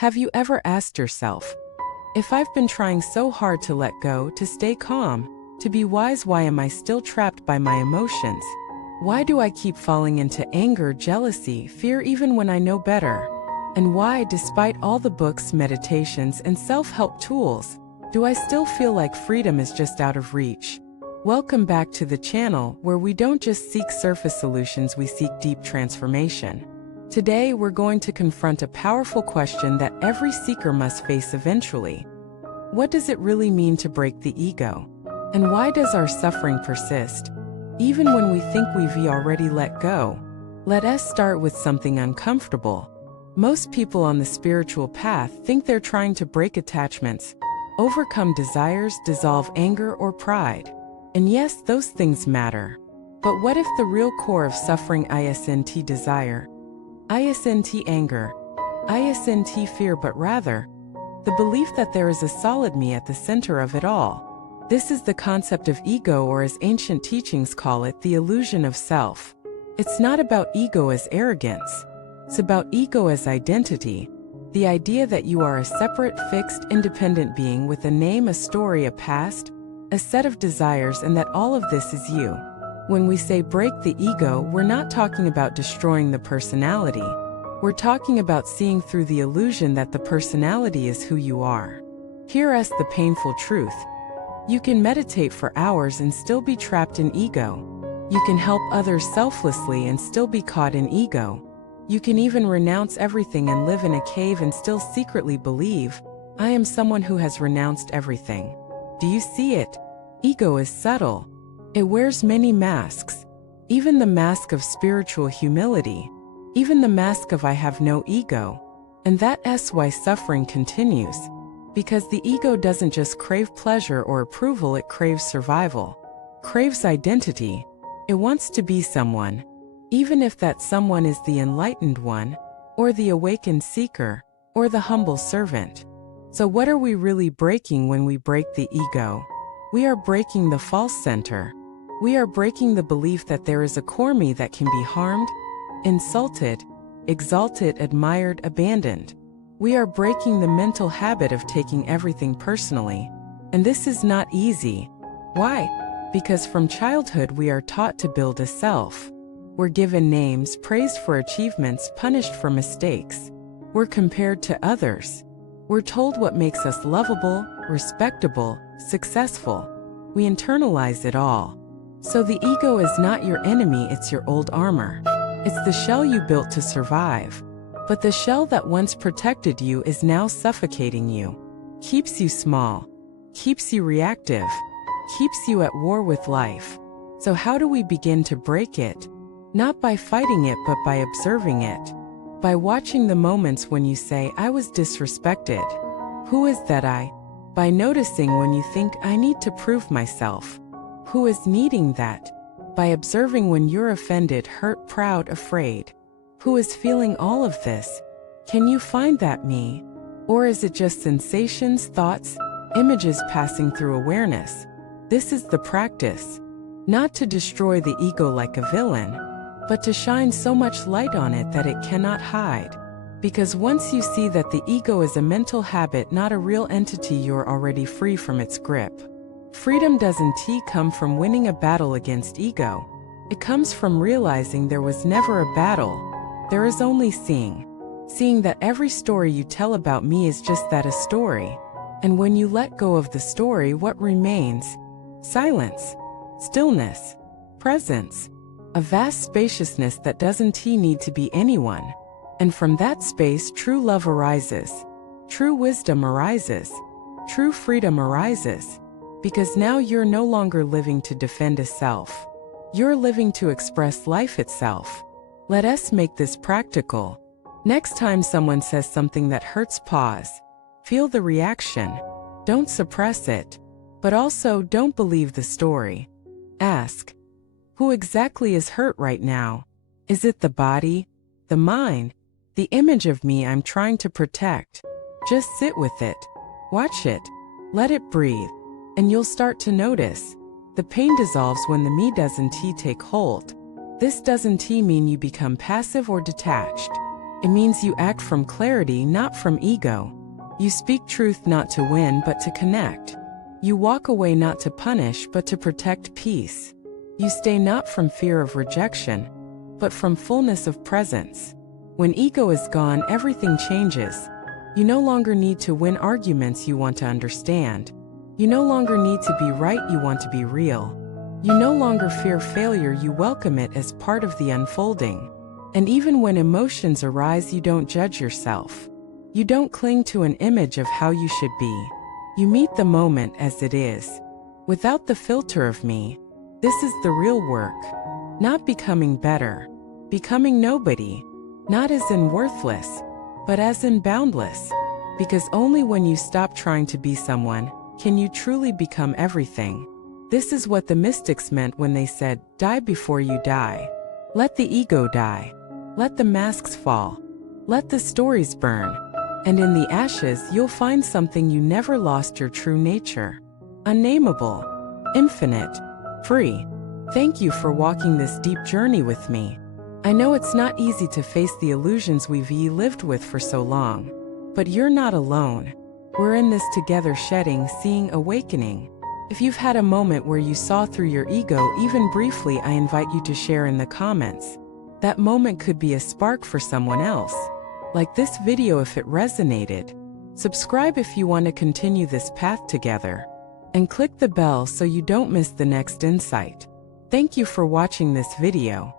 Have you ever asked yourself, if I've been trying so hard to let go, to stay calm, to be wise, why am I still trapped by my emotions? Why do I keep falling into anger, jealousy, fear even when I know better? And why, despite all the books, meditations, and self-help tools, do I still feel like freedom is just out of reach? Welcome back to the channel where we don't just seek surface solutions, we seek deep transformation. Today we're going to confront a powerful question that every seeker must face eventually. What does it really mean to break the ego? And why does our suffering persist, even when we think we've already let go? Let us start with something uncomfortable. Most people on the spiritual path think they're trying to break attachments, overcome desires, dissolve anger or pride. And yes, those things matter. But what if the real core of suffering isn't desire, isn't anger, isn't fear, but rather the belief that there is a solid me at the center of it all? This is the concept of ego, or as ancient teachings call it, the illusion of self. It's not about ego as arrogance. It's about ego as identity. The idea that you are a separate, fixed, independent being with a name, a story, a past, a set of desires, and that all of this is you. When we say break the ego, we're not talking about destroying the personality. We're talking about seeing through the illusion that the personality is who you are. Hear us the painful truth. You can meditate for hours and still be trapped in ego. You can help others selflessly and still be caught in ego. You can even renounce everything and live in a cave and still secretly believe, I am someone who has renounced everything. Do you see it? Ego is subtle. It wears many masks. Even the mask of spiritual humility. Even the mask of I have no ego. And that's why suffering continues. Because the ego doesn't just crave pleasure or approval, it craves survival. Craves identity. It wants to be someone. Even if that someone is the enlightened one, or the awakened seeker, or the humble servant. So what are we really breaking when we break the ego? We are breaking the false center. We are breaking the belief that there is a core me that can be harmed, insulted, exalted, admired, abandoned. We are breaking the mental habit of taking everything personally. And this is not easy. Why? Because from childhood we are taught to build a self. We're given names, praised for achievements, punished for mistakes. We're compared to others. We're told what makes us lovable, respectable, successful. We internalize it all. So the ego is not your enemy, it's your old armor. It's the shell you built to survive. But the shell that once protected you is now suffocating you. Keeps you small. Keeps you reactive. Keeps you at war with life. So how do we begin to break it? Not by fighting it, but by observing it. By watching the moments when you say, I was disrespected. Who is that I? By noticing when you think, I need to prove myself. Who is needing that? By observing when you're offended, hurt, proud, afraid. Who is feeling all of this? Can you find that me? Or is it just sensations, thoughts, images passing through awareness? This is the practice. Not to destroy the ego like a villain, but to shine so much light on it that it cannot hide. Because once you see that the ego is a mental habit, not a real entity, you're already free from its grip. Freedom doesn't come from winning a battle against ego. It comes from realizing there was never a battle. There is only seeing. Seeing that every story you tell about me is just that, a story. And when you let go of the story, what remains? Silence, stillness, presence. A vast spaciousness that doesn't need to be anyone. And from that space, true love arises. True wisdom arises. True freedom arises. Because now you're no longer living to defend a self. You're living to express life itself. Let us make this practical. Next time someone says something that hurts, pause. Feel the reaction. Don't suppress it. But also don't believe the story. Ask. Who exactly is hurt right now? Is it the body? The mind? The image of me I'm trying to protect? Just sit with it. Watch it. Let it breathe. And you'll start to notice. The pain dissolves when the me doesn't take hold. This doesn't mean you become passive or detached. It means you act from clarity, not from ego. You speak truth not to win but to connect. You walk away not to punish but to protect peace. You stay not from fear of rejection, but from fullness of presence. When ego is gone, everything changes. You no longer need to win arguments, you want to understand. You no longer need to be right, you want to be real. You no longer fear failure, you welcome it as part of the unfolding. And even when emotions arise, you don't judge yourself. You don't cling to an image of how you should be. You meet the moment as it is, without the filter of me. This is the real work. Not becoming better, becoming nobody. Not as in worthless, but as in boundless. Because only when you stop trying to be someone, can you truly become everything. This is what the mystics meant when they said, die before you die. Let the ego die. Let the masks fall. Let the stories burn. And in the ashes, you'll find something you never lost, your true nature. Unnameable, infinite, free. Thank you for walking this deep journey with me. I know it's not easy to face the illusions we've lived with for so long. But you're not alone. We're in this together, shedding, seeing, awakening. If you've had a moment where you saw through your ego, even briefly, I invite you to share in the comments. That moment could be a spark for someone else. Like this video if it resonated. Subscribe if you want to continue this path together. And click the bell so you don't miss the next insight. Thank you for watching this video.